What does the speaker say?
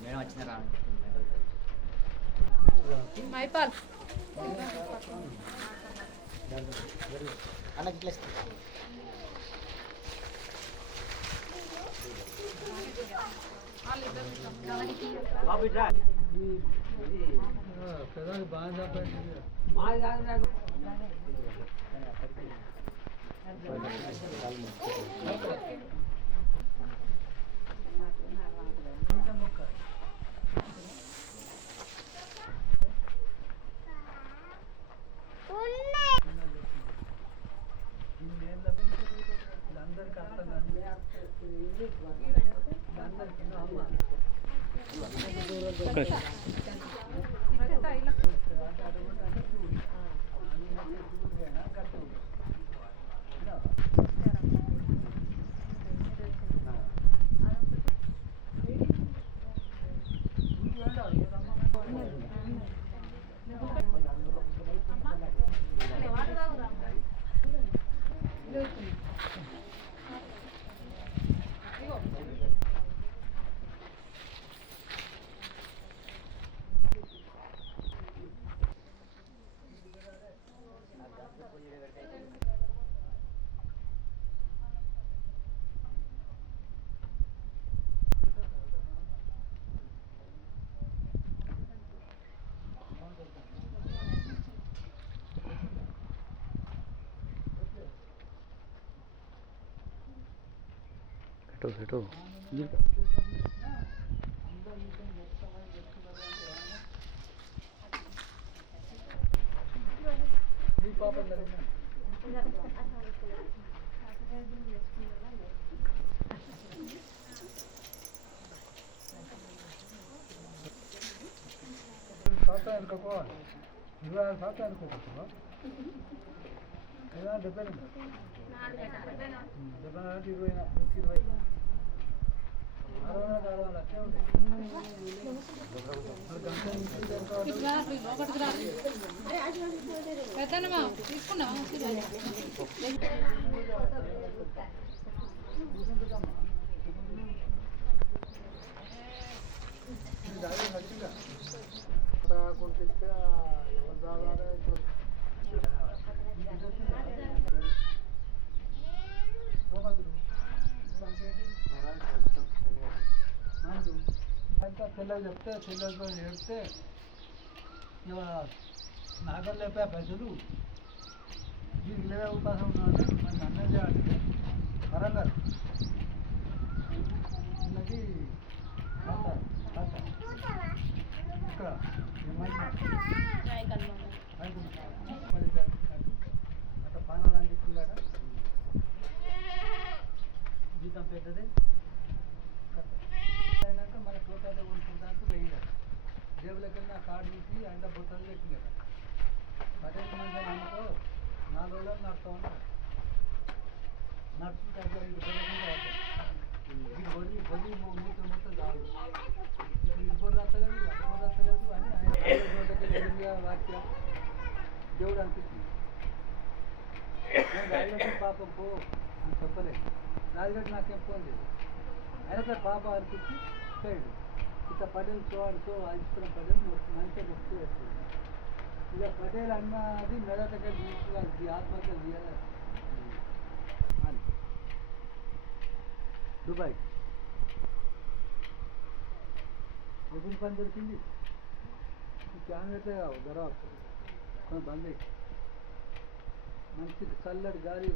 madam వచ్చినారా మైపాల్ అన్నకి ఇట్లా ఫోటో తీసుకున్నావా చెల్లెలు చెప్తే చెల్లెలతో చెప్తే నాగర్ లేపా పైసలు దీనికి లేదా అవకాశం ఉన్నాయంటే మన అన్నం చేయాలంటే వరంగల్ ఉన్నది ఇక్కడ అట్లా పానాలు అందిస్తుందట జీతం పెద్దది అయినాక మన టోటాలో కొనుక్కుంటానికి వెయ్యాలి జేబులకి వెళ్ళిన కార్డు తీసి అంత బొట్టలు పెట్టినారు 15 మంది అనుకో 4 రోజులు నడుస్తామన్నా నడుచుకుంటే ఇది బొడి మూత కాదు ఇది బొడి వస్తలేదు అది బొడి వస్తలేదు అని ఆయన వాక్య దేవుడు అనిపిస్తుంది నేను రాజగట్టి పాపం పో అని చెప్పలేదు రాజగట్టి నాకేం ఫోన్ లేదు అయినా పాప అనిపించి సైడ్ ఇట్లా పటేల్ సో ఇష్టం పటేల్ మంచిగా వస్తూ వస్తుంది ఇక పటేల్ అన్నది మెదటగా తీసుకుని ఆత్మహత్య చేయాలి అని దుబాయ్ ఎప్పుడు పని దొరికింది క్యాన్ పెడితే ధర వస్తుంది కొంచెం బంద్ మంచి చల్లటి గాలి